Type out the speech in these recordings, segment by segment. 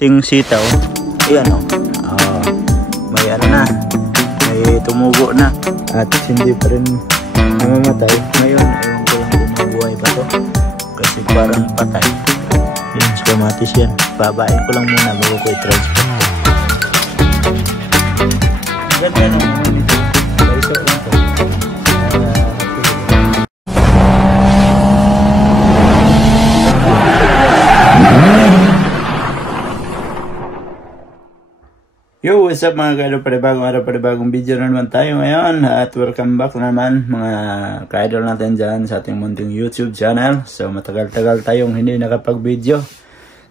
ting sitaw. Ayan o. May ano na. May tumubo na. At hindi pa rin namamatay. Ngayon, ewan ko lang kung mabuhay pa to. Kasi parang patay. Yan, kamatis yan. Babain ko lang muna bago ko i-transport to. Ganda naman nito. Baiso lang to. Yo, what's up mga ka-idol? Panibagong araw, panibagong video na naman tayo ngayon. At welcome back na naman mga ka-idol natin dyan sa ating munting YouTube channel. So matagal-tagal tayong hindi nakapag-video.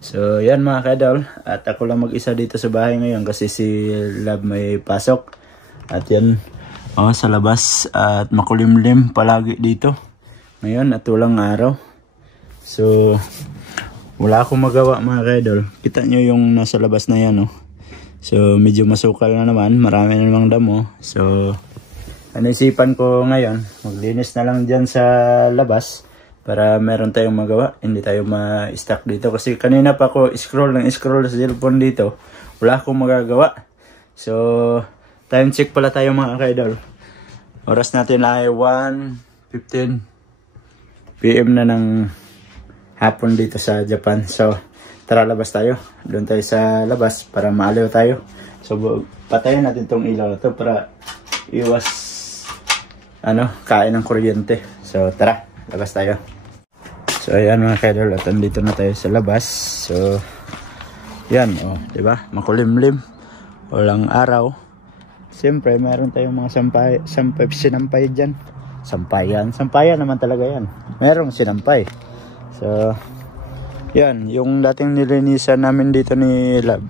So yan mga ka-idol. At ako lang mag-isa dito sa bahay ngayon kasi si Love may pasok. At yan, sa labas at makulimlim palagi dito. Ngayon at walang araw. So wala akong magawa mga ka-idol. Kita nyo yung nasa labas na yan, So medyo masukal na naman, marami na namang damo. So naisipan ko ngayon, maglinis na lang dyan sa labas para meron tayong magawa. Hindi tayo ma-stuck dito kasi kanina pa ako scroll sa cellphone dito. Wala akong magagawa. So time check pala tayo mga ka-idol. Oras natin ay 1:15 PM na ng hapon dito sa Japan. So tara, labas tayo. Doon tayo sa labas para maaliw tayo. So patayin natin tong ilaw na to para iwas kain ng kuryente. So tara, labas tayo. So ayan mga ka-idol, at andito na tayo sa labas. So yan, di ba? Makulimlim. Walang araw. Siyempre mayroon tayong mga sinampay dyan. Sampayan naman talaga yan. Merong sinampay. So yan, yung dating nilinisan namin dito ni Love.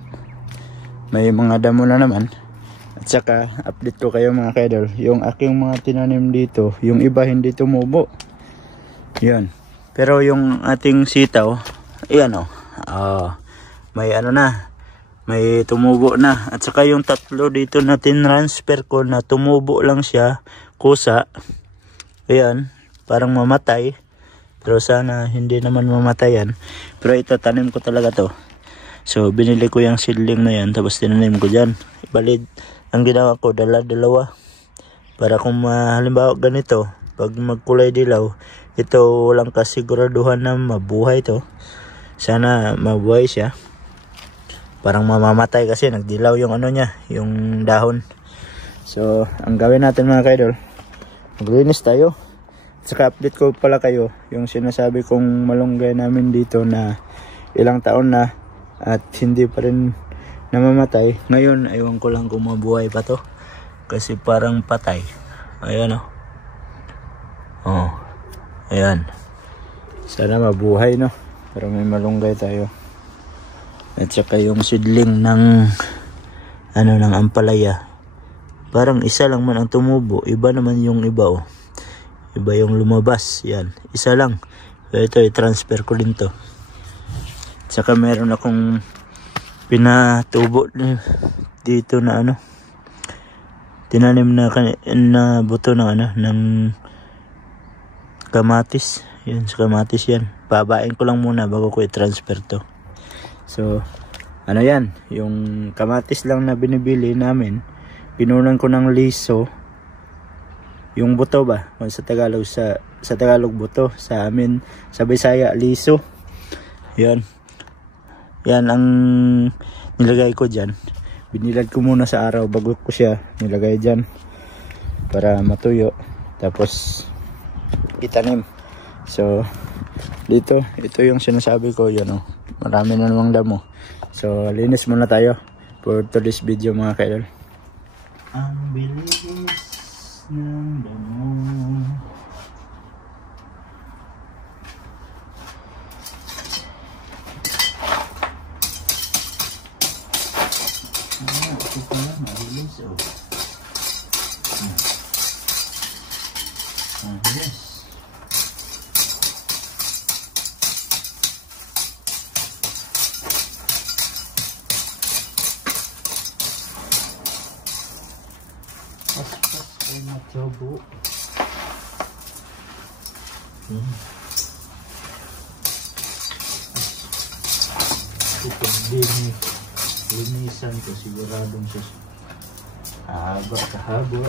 May mga damo na naman. At saka, update ko kayo mga ka-idol. Yung aking mga tinanim dito, yung iba hindi tumubo. Yan. Pero yung ating sitaw, ayan may may tumubo na. At saka yung tatlo dito na tinransfer ko na tumubo lang siya, kusa. Ayan, parang mamatay. Pero sana hindi naman mamatayan. Pero ito, tanim ko talaga to. So binili ko yung seedling na yan, tapos tinanim ko dyan. Ibalid, ang ginawa ko, dalawa. Para kung halimbawa ganito, pag magkulay dilaw, ito walang kasiguraduhan na mabuhay to. Sana mabuhay siya. Parang mamamatay kasi nagdilaw yung niya, yung dahon. So ang gawin natin mga ka-idol, maglinis tayo. Saka update ko pala kayo yung sinasabi kong malunggay namin dito na ilang taon na at hindi pa rin namamatay. Ngayon, aywan ko lang kung mabuhay pa to kasi parang patay. Ayan ayan. Sana mabuhay pero may malunggay tayo. At saka yung seedling ng ng ampalaya, parang isa lang man ang tumubo, iba naman yung iba iba yung lumabas. Yan, isa lang. So ito, i-transfer ko din to. Saka meron akong pinatubo dito na tinanim na buto ng kamatis. Yan, sa kamatis yan. Babain ko lang muna bago ko i-transfer to. So yan, yung kamatis lang na binibili namin, pinunan ko ng liso. Yung buto ba? Sa Tagalog, sa Tagalog buto. Sa amin, sa Bisaya, liso. Yan. Yan ang nilagay ko dyan. Binilad ko muna sa araw bago ko siya nilagay dyan. Para matuyo. Tapos, itanim. So, dito, ito yung sinasabi ko. Yan marami na namang damo. So, linis muna tayo for today's video mga ka-idol. Ang bilis ng damo. Ito pala mabilis mabilis. Pas-pas ay matyobo. Ito linisan ko siguradong sa kahaba.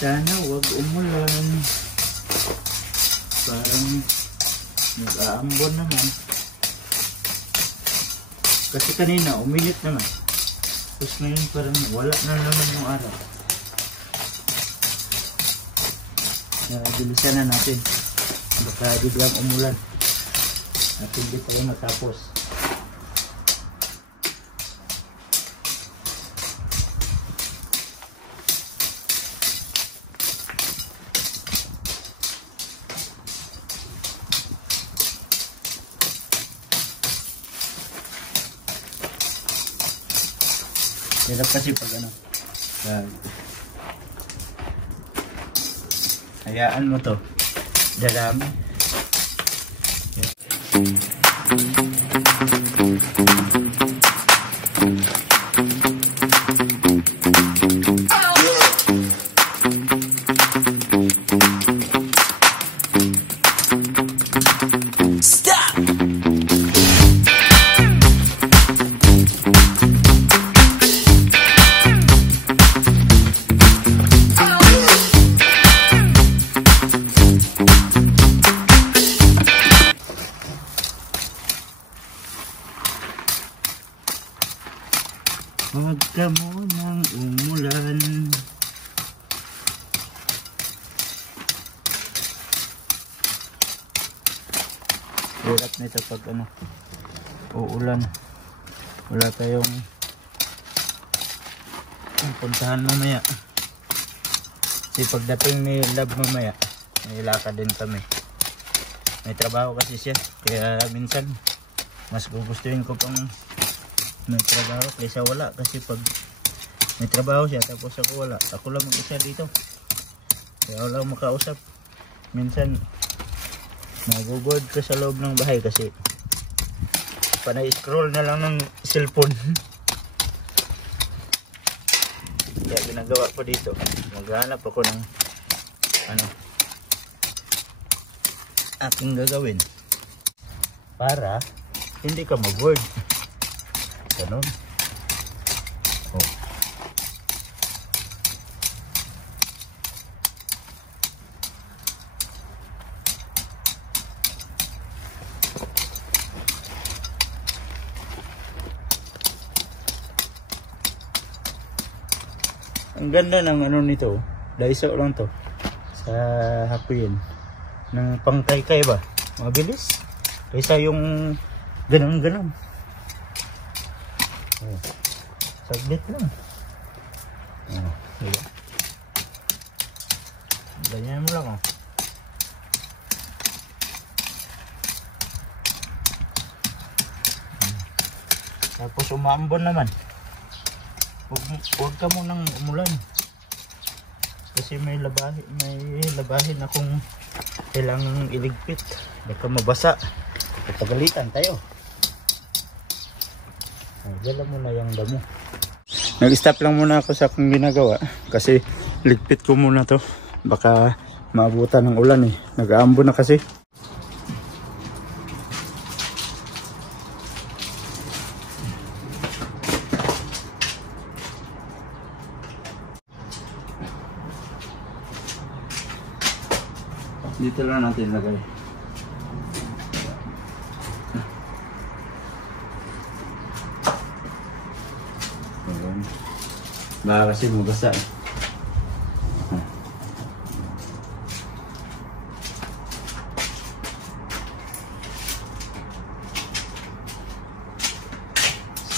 Sana wag umulan. Parang nag-aambon naman. Kasi kanina uminit naman. Tapos ngayon parang wala na naman yung araw. Bilisan na natin. Baka biglang umulan. At hindi tayo matapos. Hirap kasi pag ano, hayaan mo to, darami. Huwag ka munang umulan. Hirap nito pag ano, uulan. Wala tayong puntahan mamaya. Kasi pagdating ni Love mamaya, may lakad din kami. May trabaho kasi siya. Kaya minsan, mas gugustuhin ko pang may trabaho kaysa wala, kasi pag may trabaho siya tapos ako wala, ako lang mag-isa dito, kaya wala akong makausap. Minsan nagugod ka sa loob ng bahay kasi panay scroll na lang ng cellphone. Kaya ginagawa ko dito, maghanap ako ng ano aking gagawin para hindi ka mag-bored. Ganun. Oh. Ang ganda ng ano nito, Daiso lang to sa Hakuin ng pangkaykay ba, mabilis kaysa yung ganun-ganun. Oh, saglit lang. Oh, diba? Ganyan mo lang, oh. Tapos umaambon naman. Huwag ka munang umulan. Kasi may labahin akong kailangang iligpit. Baka mabasa. Pagalitan tayo. Dala mo na yung damo. Nag-stop lang muna ako sa akong ginagawa kasi ligpit ko muna to. Baka maabutan ng ulan eh. Nag-aambon na kasi. Dito lang natin lagay. Ayan. Baka kasi mabasa eh.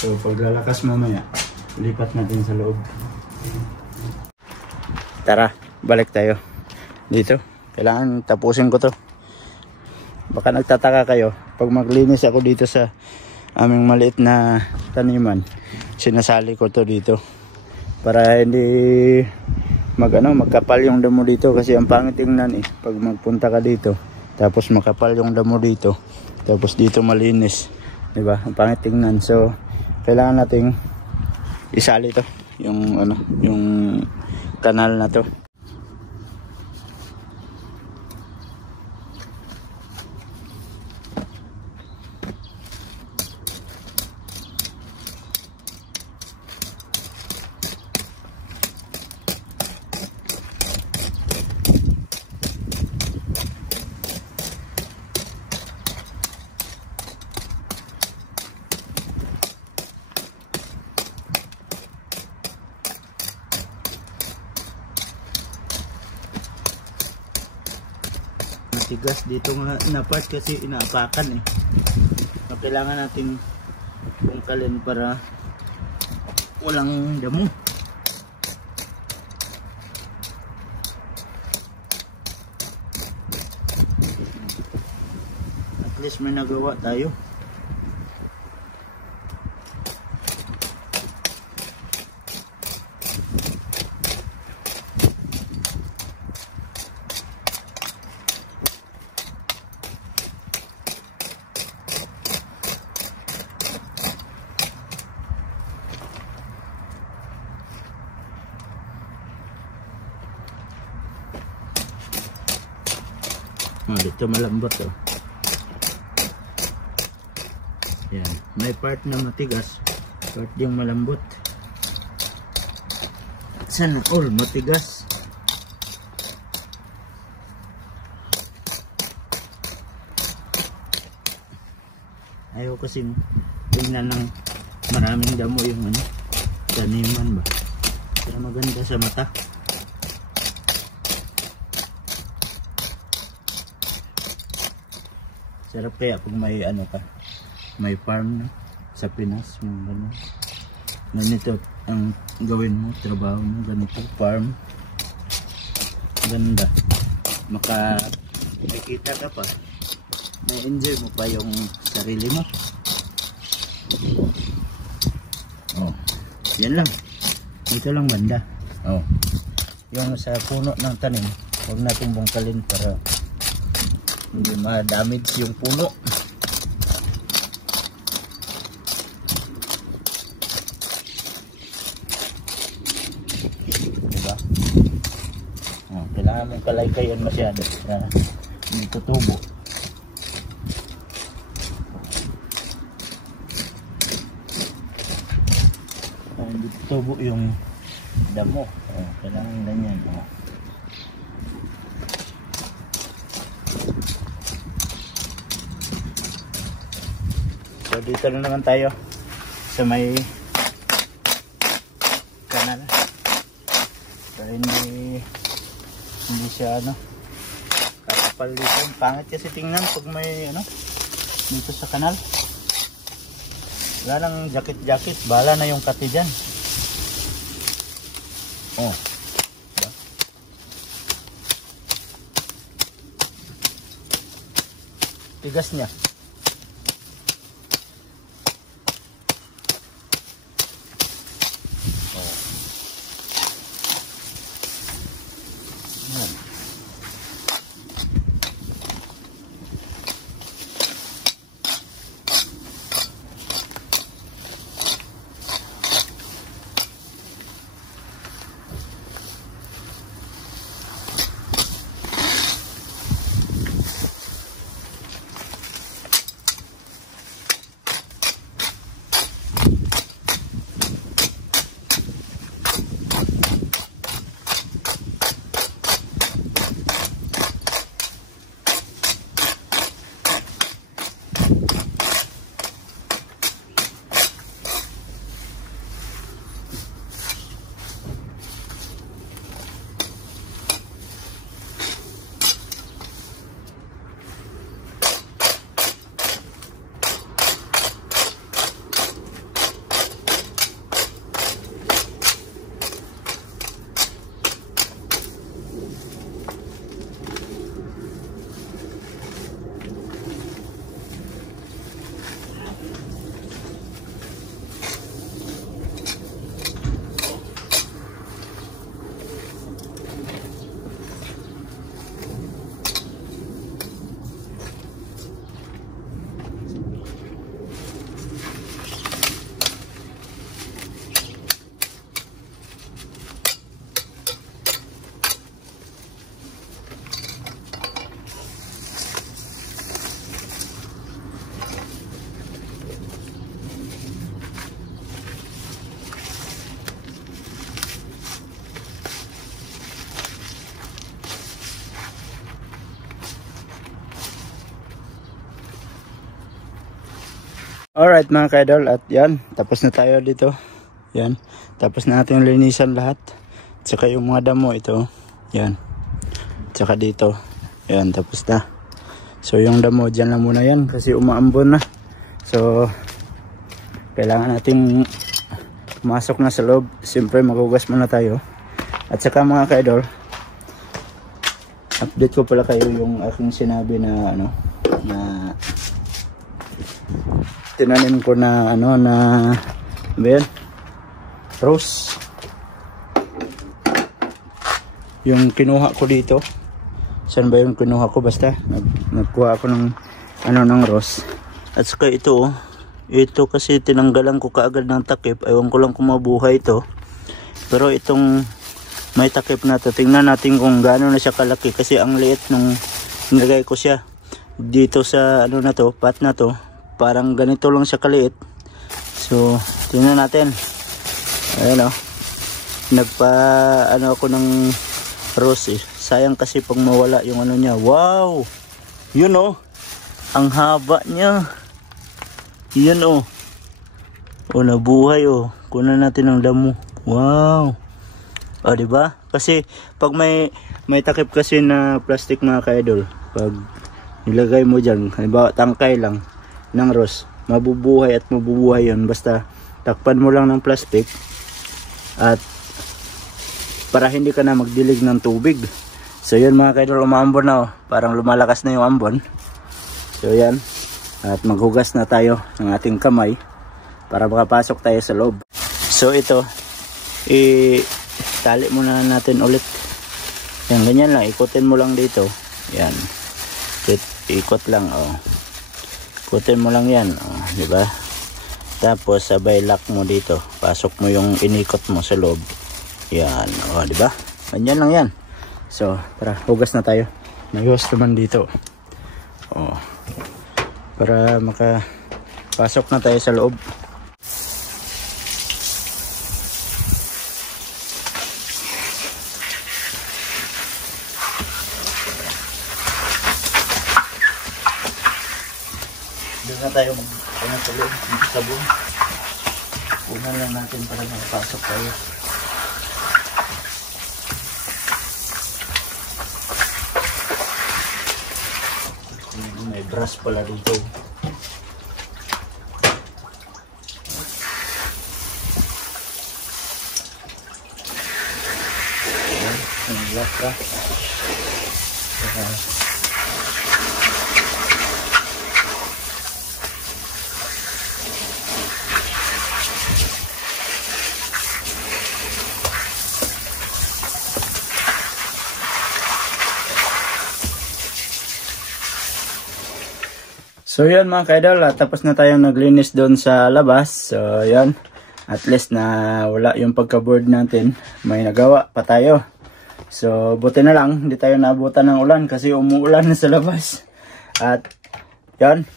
So paglalakas mamaya, lipat natin sa loob. Tara, balik tayo dito. Kailangan tapusin ko to. Baka nagtataka kayo, pag maglinis ako dito sa aming maliit na taniman, sinasali ko to dito para hindi magkapal yung damo dito, kasi ang pangit tingnan eh pag magpunta ka dito tapos makapal yung damo dito tapos dito malinis, di ba? Ang pangit tingnan. So kailangan nating isali to, yung yung kanal na to. Matigas dito na part kasi inaapakan eh. So, kailangan natin bungkalin para walang damo. At least may nagawa tayo. Dito malambot oh. Yan, may part na matigas, part yung malambot. Sana all matigas. Ayaw kasi tingnan ng maraming damo yung taniman ba. Kaya maganda sa mata. Sarap kaya pag may may farm na sa Pinas, ganito ang gawin mo, trabaho mo, ganito, farm. Ganda. Makikita ka pa. May enjoy mo pa yung sarili mo. Oh, yan lang. Dito lang banda. Oh. Yung sa puno ng tanim, huwag natin bungkalin para hindi ma-damage yung puno. Diba? Oh, kailangan mong kalaykayan masyado na hindi tutubo. Hindi tutubo yung damo. Oh, kailangan ganyan. Oh. So dito na naman tayo sa may kanal. So hindi siya kakapal dito. Pangit kasi tingnan pag may dito sa kanal. Wala nang jacket, bala na yung kati dyan. Oh. Diba? Tigas niya. alright mga ka-idol, at yan, tapos na tayo dito. Yan, tapos na natin linisan lahat. Tsaka yung mga damo ito, yan. Tsaka dito, yan, tapos na. So yung damo, dyan lang muna yan kasi umaambon na. So, kailangan nating pumasok na sa loob. Siyempre maghugas muna tayo. At saka mga ka-idol, update ko pala kayo yung aking sinabi na ano, na tinanim ko na ano, na yan, rose. Yung kinuha ko dito, saan ba yung kinuha ko? Basta nagkuha ako ng ano, ng rose. At saka ito, ito kasi tinanggalan ko kaagad ng takip. Ewan ko lang kung mabuhay ito. Pero itong may takip na to, tingnan natin kung gaano na siya kalaki. Kasi ang liit nung nilagay ko siya dito sa ano na to, pot na to. Parang ganito lang siya kaliit. So tingnan natin. Ayan o, nagpa ano ako ng rose eh. Sayang kasi pag mawala yung ano niya. Wow, yun o, ang haba niya. Yun o, o nabuhay o. Kunan natin ang damo. Wow. O diba? Kasi pag may takip kasi na plastic mga ka-idol, pag nilagay mo dyan, halimbawa tangkay lang ng rose, mabubuhay at mabubuhay yun. Basta takpan mo lang ng plastic at para hindi ka na magdilig ng tubig. So yun mga ka-idol, umaambon na o. Parang lumalakas na yung ambon. So yan, at maghugas na tayo ng ating kamay para makapasok tayo sa loob. So ito, tali muna natin ulit. Yan, ganyan lang, ikutin mo lang dito. Yan, ikot lang oh. Ikutin mo lang yan oh, di ba? Tapos sabay lock mo dito, pasok mo yung inikot mo sa loob. Yan oh, di ba? Ganyan lang yan. So tara, hugas na tayo. May hose naman dito oh, para makapasok na tayo sa loob. Doon na tayo mag-sabon. Punan lang natin para makapasok tayo. May brush pala dito. Ayan, may brush ka. So yun mga ka-idol, tapos na tayong naglinis doon sa labas. So yun, at least na wala yung pagka-board natin. May nagawa pa tayo. So buti na lang, hindi tayo naabutan ng ulan kasi umuulan na sa labas. At yun,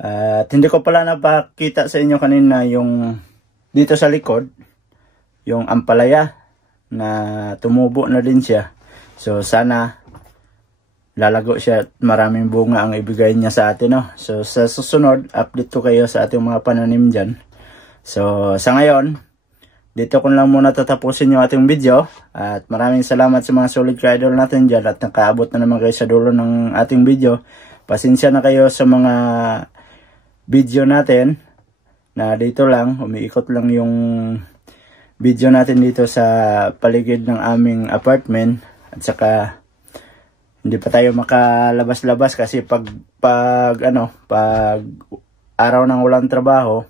at hindi ko pala napakita sa inyo kanina yung dito sa likod, yung ampalaya na tumubo na din siya. So sana lalago siya at maraming bunga ang ibigay niya sa atin, no? So sa susunod, update ko kayo sa ating mga pananim dyan. So sa ngayon, dito ko lang muna tatapusin yung ating video. At maraming salamat sa mga solid ka-idol natin dyan at nakaabot na naman kayo sa dulo ng ating video. Pasensya na kayo sa mga video natin na dito lang, umiikot lang yung video natin dito sa paligid ng aming apartment. At saka hindi pa tayo makalabas-labas kasi pag araw ng walang trabaho,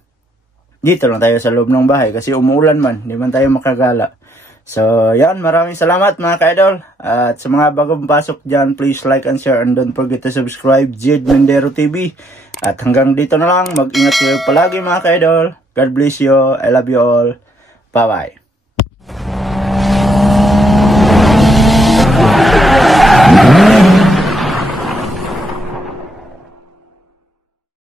dito lang tayo sa loob ng bahay kasi umuulan man, hindi man tayo makagala. So yan, maraming salamat mga ka-idol. At sa mga bagong pasok dyan, please like and share and don't forget to subscribe Jade Mendero TV. At hanggang dito na lang, mag-ingat kayo palagi mga ka-idol. God bless you, I love you all, bye bye.